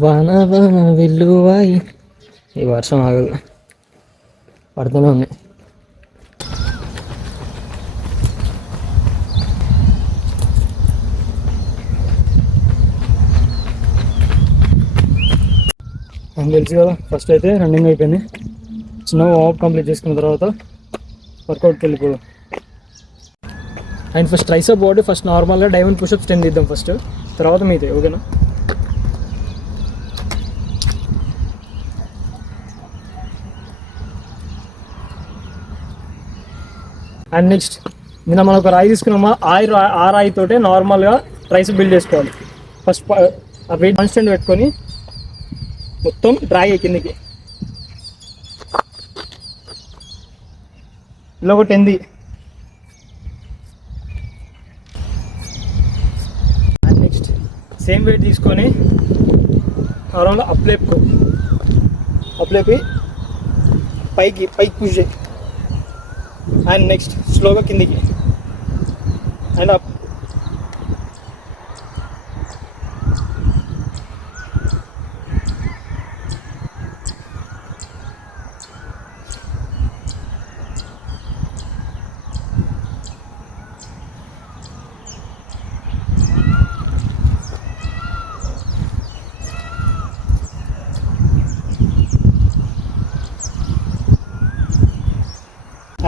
వాన వాన వెల్లువాయి. ఈ వర్షం ఆగదు, పడుతూనే ఉంది. నాకు తెలుసు కదా, ఫస్ట్ అయితే రన్నింగ్ అయిపోయింది. చిన్న వాక్ కంప్లీట్ చేసుకున్న తర్వాత వర్కౌట్కి వెళ్ళిపోదు. And first tricep body first నార్మల్గా డైమండ్ పుషప్స్ 10 తీద్దాం ఫస్ట్, తర్వాత మీదే. ఓకేనా? అండ్ నెక్స్ట్ నిన్న మనం ఒక రాయి తీసుకున్నామా, ఆ రాయితోటే నార్మల్గా ట్రైసప్ బిల్డ్ చేసుకోవాలి. ఫస్ట్ ఆ వెయిట్ కాన్స్టెంట్ పెట్టుకొని మొత్తం డ్రాగ్ కిందికి. ఇలా ఒక 10 అండ్ నెక్స్ట్ సేమ్ వెయిట్ తీసుకొని నార్మల్గా అప్లేపి పైకి పుష్ చేయి. అండ్ నెక్స్ట్ స్లోగా కిందికి అండ్ అప్.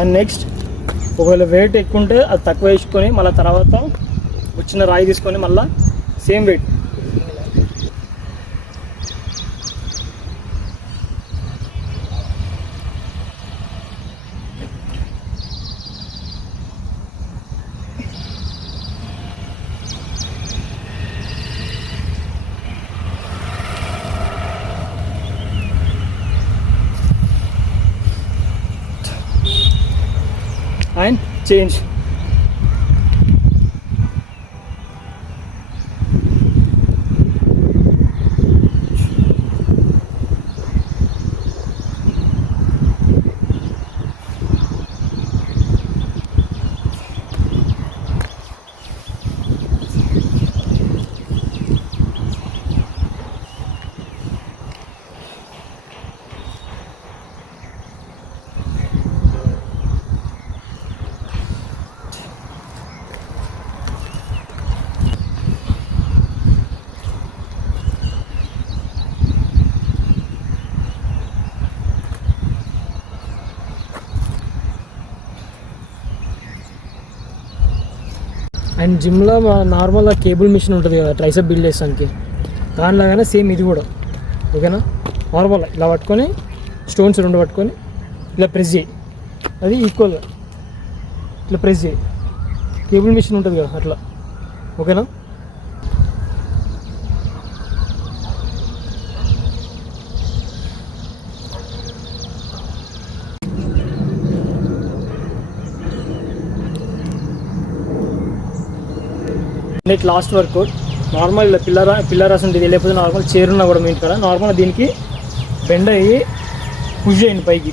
అండ్ నెక్స్ట్ ఒకవేళ వెయిట్ ఎక్కువ ఉంటే అది తక్కువ వేసుకొని మళ్ళీ తర్వాత వచ్చిన రాయి తీసుకొని మళ్ళీ same wait. And change. And జిమ్లో నార్మల్గా కేబుల్ మిషన్ ఉంటుంది కదా ట్రైసెప్ బిల్డ్ చేసానికి, దానిలాగానే సేమ్ ఇది కూడా. ఓకేనా? నార్మల్గా ఇలా పట్టుకొని స్టోన్స్ 2 పట్టుకొని ఇలా ప్రెస్ చేయి, అది ఈక్వల్గా ఇట్లా ప్రెస్ చేయి. కేబుల్ మిషన్ ఉంటుంది కదా అట్లా. ఓకేనా? నెక్స్ట్ లాస్ట్ వర్కౌట్ నార్మల్ ఇలా పిల్లరాస్ ఉంటుంది, లేకపోతే నార్మల్ చైర్ ఉన్నా కూడా మీకు కదా నార్మల్గా దీనికి బెండ్ అయ్యి పుష్ చేయండి పైకి.